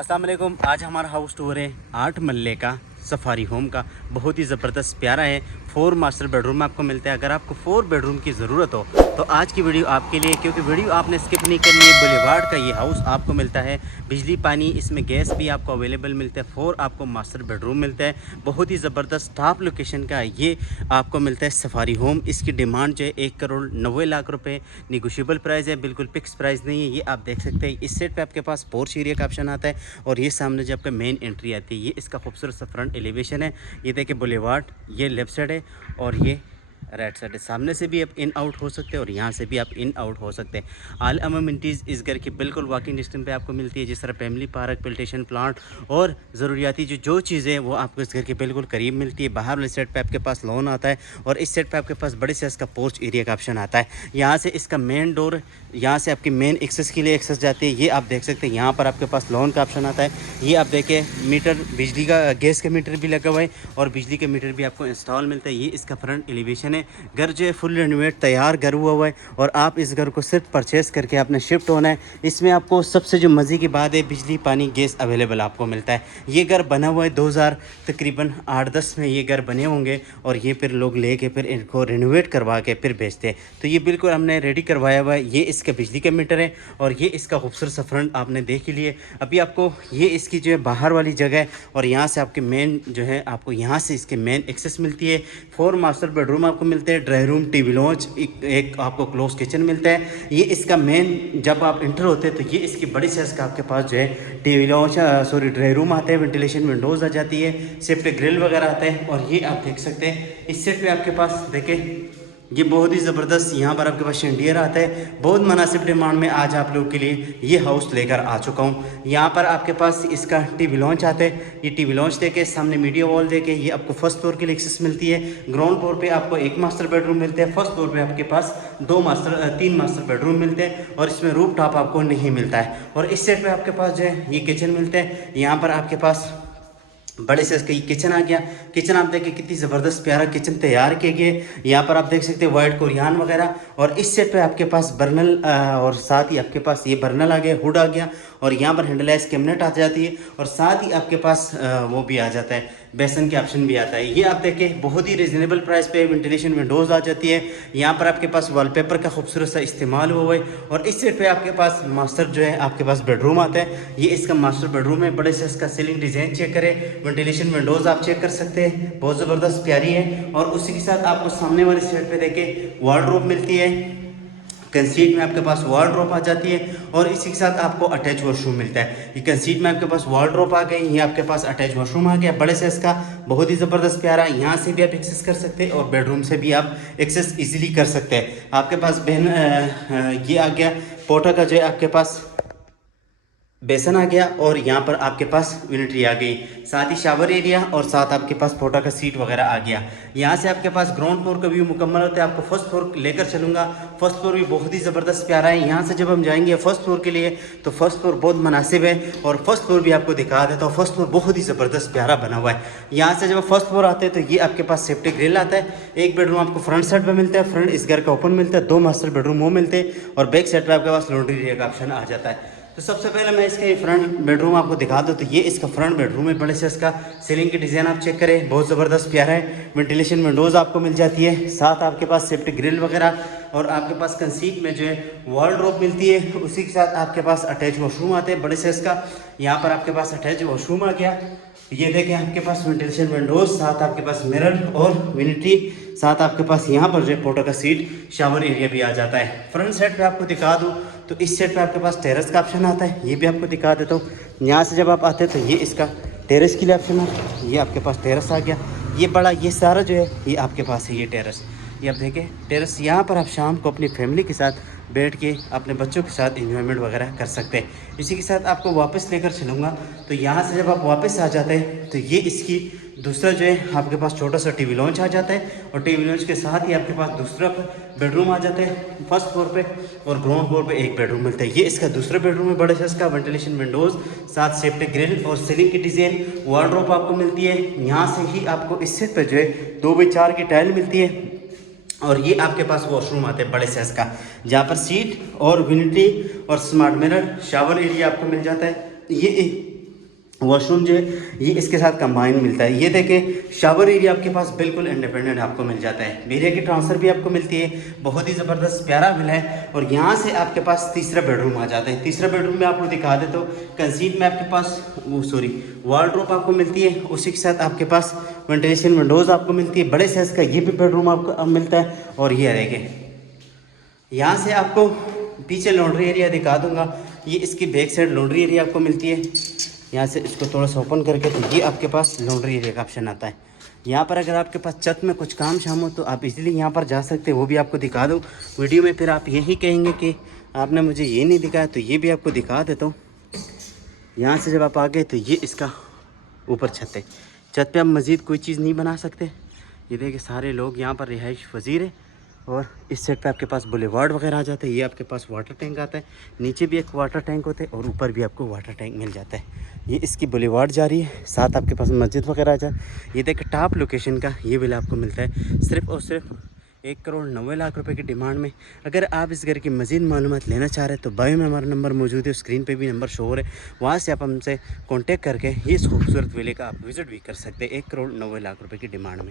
अस्सलाम वालेकुम। आज हमारा हाउस टूर है 8 मल्ले का सफारी होम का। बहुत ही ज़बरदस्त प्यारा है। 4 मास्टर बेडरूम आपको मिलता है। अगर आपको 4 बेडरूम की ज़रूरत हो तो आज की वीडियो आपके लिए, क्योंकि वीडियो आपने स्किप नहीं करनी है। बुलेवार्ड का ये हाउस आपको मिलता है, बिजली पानी इसमें गैस भी आपको अवेलेबल मिलता है। 4 आपको मास्टर बेडरूम मिलता है। बहुत ही ज़बरदस्त टॉप लोकेशन का ये आपको मिलता है सफारी होम। इसकी डिमांड जो है 1,90,00,000 रुपये। निगोशियबल प्राइस है, बिल्कुल फिक्स प्राइस नहीं है। ये आप देख सकते हैं। इस सेट पे आपके पास पोर्च एरिया का ऑप्शन आता है और ये सामने जो आपका मेन एंट्री आती है, ये इसका खूबसूरत सा फ्रंट एलिवेशन है। ये देखिए बुलेवार्ड, ये लेफ्ट साइड है और ये राइट साइड है। सामने से भी आप इन आउट हो सकते हैं और यहाँ से भी आप इन आउट हो सकते हैं। ऑल अमेनिटीज़ इस घर की बिल्कुल वॉकिंग डिस्टेंस पे आपको मिलती है, जिस तरह फैमिली पार्क, प्लांटेशन प्लांट और ज़रूरियाती जो चीज़ें वो आपको इस घर के बिल्कुल करीब मिलती है। बाहर वाले सेट पे आपके पास लॉन आता है और इस सेट पे आपके पास बड़े साइज का पोर्च एरिया का ऑप्शन आता है। यहाँ से इसका मेन डोर, यहाँ से आपकी मेन एक्सेस के लिए एक्सेस जाती है। ये आप देख सकते हैं। यहाँ पर आपके पास लॉन का ऑप्शन आता है। ये आप देखें, मीटर बिजली का, गैस का मीटर भी लगा हुआ है और बिजली का मीटर भी आपको इंस्टॉल मिलता है। ये इसका फ्रंट एलिवेशन है। घर जो है फुल रेनोवेट तैयार घर हुआ है और आप इस घर को सिर्फ परचेस करके आपने शिफ्ट होना है। इसमें आपको सबसे जो मज़े की बात है, बिजली पानी गैस अवेलेबल आपको मिलता है। ये घर बना हुआ है 2000 तकरीबन 8-10 में ये घर बने होंगे और ये फिर लोग लेके फिर इनको रेनोवेट करवा के फिर बेचते हैं। तो ये बिल्कुल हमने रेडी करवाया हुआ है। ये इसका बिजली का मीटर है और ये इसका खूबसूरत सा फ्रंट आपने देख ही लिए। अभी आपको ये इसकी जो है बाहर वाली जगह है और यहाँ से आपके मेन जो है, आपको यहाँ से इसके मेन एक्सेस मिलती है। 4 मास्टर बेडरूम आपको मिलते हैं, ड्राई रूम, टीवी लॉन्च, एक आपको क्लोज किचन मिलता है। ये इसका मेन, जब आप इंटर होते हैं तो ये इसकी बड़ी साइज का आपके पास जो है टीवी लॉन्च, ड्राई रूम आता है। वेंटिलेशन विंडोज़ आ जाती है, सेफ्टी ग्रिल वगैरह आता है और ये आप देख सकते हैं। इस सेट पे आपके पास देखें, ये बहुत ही ज़बरदस्त यहाँ पर आपके पास शेंडियर आता है। बहुत मुनासिब डिमांड में आज आप लोगों के लिए ये हाउस लेकर आ चुका हूँ। यहाँ पर आपके पास इसका टीवी लॉन्च आता है। ये टीवी लॉन्च देके सामने मीडिया वॉल देके ये आपको फर्स्ट फ्लोर के लिए एक्सेस मिलती है। ग्राउंड फ्लोर पे आपको 1 मास्टर बेडरूम मिलते हैं। फर्स्ट फ्लोर पे आपके पास 3 मास्टर बेडरूम मिलते हैं और इसमें रूफ टॉप आपको नहीं मिलता है। और इस सेट पर आपके पास जो है ये किचन मिलता है। यहाँ पर आपके पास बड़े से इसका किचन आ गया। किचन आप देखिए कितनी ज़बरदस्त प्यारा किचन तैयार किए गए। यहाँ पर आप देख सकते हैं वाइट कोरियान वगैरह। और इस सेट पे आपके पास बर्नल और साथ ही आपके पास ये बर्नल आ गया, हुड आ गया और यहाँ पर हैंडलाइज कैबिनेट आ जाती है और साथ ही आपके पास वो भी आ जाता है, बेसन के ऑप्शन भी आता है। ये आप देखें बहुत ही रिजनेबल प्राइस पे वेंटिलेशन विंडोज़ आ जाती है। यहाँ पर आपके पास वॉलपेपर का खूबसूरत सा इस्तेमाल हुआ है और इस सेट पे आपके पास मास्टर जो है आपके पास बेडरूम आता है। ये इसका मास्टर बेडरूम है। बड़े से इसका सीलिंग डिज़ाइन चेक करें, वेंटिलेशन विंडोज़ आप चेक कर सकते हैं, बहुत ज़बरदस्त प्यारी है। और उसी के साथ आपको सामने वाले सेट पे देखें वार्डरोब मिलती है। कंसीट में आपके पास वार्डरोब आ जाती है और इसी के साथ आपको अटैच वॉशरूम मिलता है। ये कंसीट में आपके पास वार्डरोब आ गई, ये आपके पास अटैच वॉशरूम आ गया बड़े से इसका, बहुत ही ज़बरदस्त प्यारा। यहाँ से भी आप एक्सेस कर सकते हैं और बेडरूम से भी आप एक्सेस इजीली कर सकते हैं। आपके पास ये आ गया पोटा का जो है आपके पास बेसन आ गया और यहाँ पर आपके पास यूनिट्री आ गई, साथ ही शावर एरिया और साथ आपके पास फोटा का सीट वगैरह आ गया। यहाँ से आपके पास ग्राउंड फ्लोर का व्यू मुकम्मल होता है। आपको फर्स्ट फ्लोर लेकर चलूँगा। फर्स्ट फ्लोर भी बहुत ही ज़बरदस्त प्यारा है। यहाँ से जब हम जाएंगे फर्स्ट फ्लोर के लिए तो फर्स्ट फ्लोर बहुत मुनासिब है और फर्स्ट फ्लोर भी आपको दिखा देता हूँ। फर्स्ट फ्लोर बहुत ही ज़बरदस्त प्यारा बना हुआ है। यहाँ से जब फर्स्ट फ्लोर आते हैं तो ये आपके पास सेफ्टी ग्रिल आता है। एक बेडरूम आपको फ्रंट साइड पर मिलता है, फ्रंट इस घर का ओपन मिलता है। 2 मास्टर बेडरूम वो मिलते हैं और बैक साइड पर आपके पास लॉन्ड्री एरिया का ऑप्शन आ जाता है। तो सबसे पहले मैं इसका ये फ्रंट बेडरूम आपको दिखा दूँ। तो ये इसका फ्रंट बेडरूम है। बड़े से इसका सीलिंग की डिज़ाइन आप चेक करें, बहुत ज़बरदस्त प्यारा है। वेंटिलेशन विंडोज़ आपको मिल जाती है, साथ आपके पास सेफ्टी ग्रिल वगैरह और आपके पास कंसीट में जो है वार्डरोब मिलती है। उसी के साथ आपके पास अटैच वॉशरूम आते हैं बड़े से इसका। यहाँ पर आपके पास अटैच वॉशरूम आ गया। ये देखें आपके पास वेंटिलेशन विंडोज़, साथ आपके पास मिरर और विनिटी, साथ आपके पास यहाँ पर जो है फोटो का सीट, शावर एरिया भी आ जाता है। फ्रंट साइड पे आपको दिखा दूँ तो इस साइड पे आपके पास टेरेस का ऑप्शन आता है। ये भी आपको दिखा देता हूँ। यहाँ से जब आप आते हैं तो ये इसका टेरेस के लिए ऑप्शन है। ये आपके पास टेरेस आ गया। ये बड़ा, ये सारा जो है ये आपके पास है ये टेरेस। ये आप देखें टेरेस, यहाँ पर आप शाम को अपनी फैमिली के साथ बैठ के अपने बच्चों के साथ इंजॉयमेंट वगैरह कर सकते हैं। इसी के साथ आपको वापस लेकर चलूँगा। तो यहाँ से जब आप वापस आ जाते हैं तो ये इसकी दूसरा जो है आपके पास छोटा सा टीवी लॉन्च आ जाता है और टीवी लॉन्च के साथ ही आपके पास दूसरा बेडरूम आ जाता है फर्स्ट फ्लोर पे और ग्राउंड फ्लोर पे एक बेडरूम मिलता है। ये इसका दूसरा बेडरूम है बड़े से इसका। वेंटिलेशन विंडोज़, साथ सेफ्टी ग्रिल और सीलिंग की डिज़ाइन, वार्डरोब आपको मिलती है। यहाँ से ही आपको इस सेट पर जो है 2x4 की टाइल मिलती है और ये आपके पास वॉशरूम आते हैं बड़े साइज का, जहाँ पर सीट और विनिटी और स्मार्ट मिरर, शावर एरिया आपको मिल जाता है। ये वॉशरूम जो है ये इसके साथ कंबाइन मिलता है। ये देखें शावर एरिया आपके पास बिल्कुल इंडिपेंडेंट आपको मिल जाता है। एरिया की ट्रांसफ़र भी आपको मिलती है, बहुत ही ज़बरदस्त प्यारा विला है। और यहाँ से आपके पास तीसरा बेडरूम आ जाता है। तीसरा बेडरूम में आपको दिखा देता हूँ। कंसीड में आपके पास वार्डरोब आपको मिलती है, उसी के साथ आपके पास वेंटिलेशन विंडोज़ आपको मिलती है। बड़े साइज़ का ये भी बेडरूम आपको अब मिलता है। और ये देखें, यहाँ से आपको पीछे लॉन्ड्री एरिया दिखा दूँगा। ये इसकी बैक साइड लॉन्ड्री एरिया आपको मिलती है। यहाँ से इसको थोड़ा सा ओपन करके तो ये आपके पास लॉन्ड्री एरिया का ऑप्शन आता है। यहाँ पर अगर आपके पास छत में कुछ काम शाम हो तो आप इजीली यहाँ पर जा सकते हैं, वो भी आपको दिखा दूँ वीडियो में। फिर आप यही कहेंगे कि आपने मुझे ये नहीं दिखाया, तो ये भी आपको दिखा देता हूँ। यहाँ से जब आप आ गए तो ये इसका ऊपर छत है। छत पे आप मज़ीद कोई चीज़ नहीं बना सकते। ये देखिए सारे लोग यहाँ पर रिहाइश पजीर है। और इस साइड पे आपके पास बुलेवार्ड वगैरह आ जाता है। ये आपके पास वाटर टैंक आता है, नीचे भी एक वाटर टैंक होता है और ऊपर भी आपको वाटर टैंक मिल जाता है। ये इसकी बुलेवार्ड जा रही है, साथ आपके पास मस्जिद वगैरह आ जाए। ये देखिए टॉप लोकेशन का ये विला आपको मिलता है सिर्फ और सिर्फ 1,90,00,000 रुपए की डिमांड में। अगर आप इस घर की मज़ीद मालूमात लेना चाह रहे हैं तो बायो में हमारा नंबर मौजूद है, स्क्रीन पे भी नंबर शो हो रहा है। वहाँ से आप हमसे कांटेक्ट करके इस खूबसूरत विले का आप विज़िट भी कर सकते हैं 1,90,00,000 रुपए की डिमांड में।